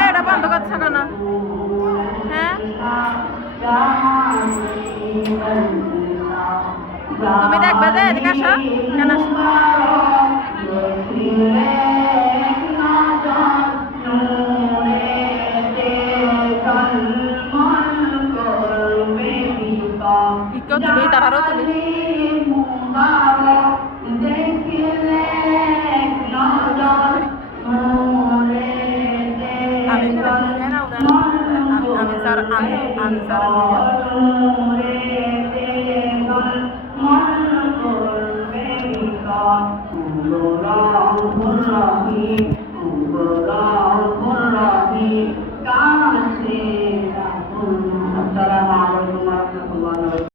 এটা বন্ধ করছো কেন? হ্যাঁ, তুমি দেখবে যে এদিকে আসো কেন? ইকেও তুলি, তারারও তুলি। আমি স্যার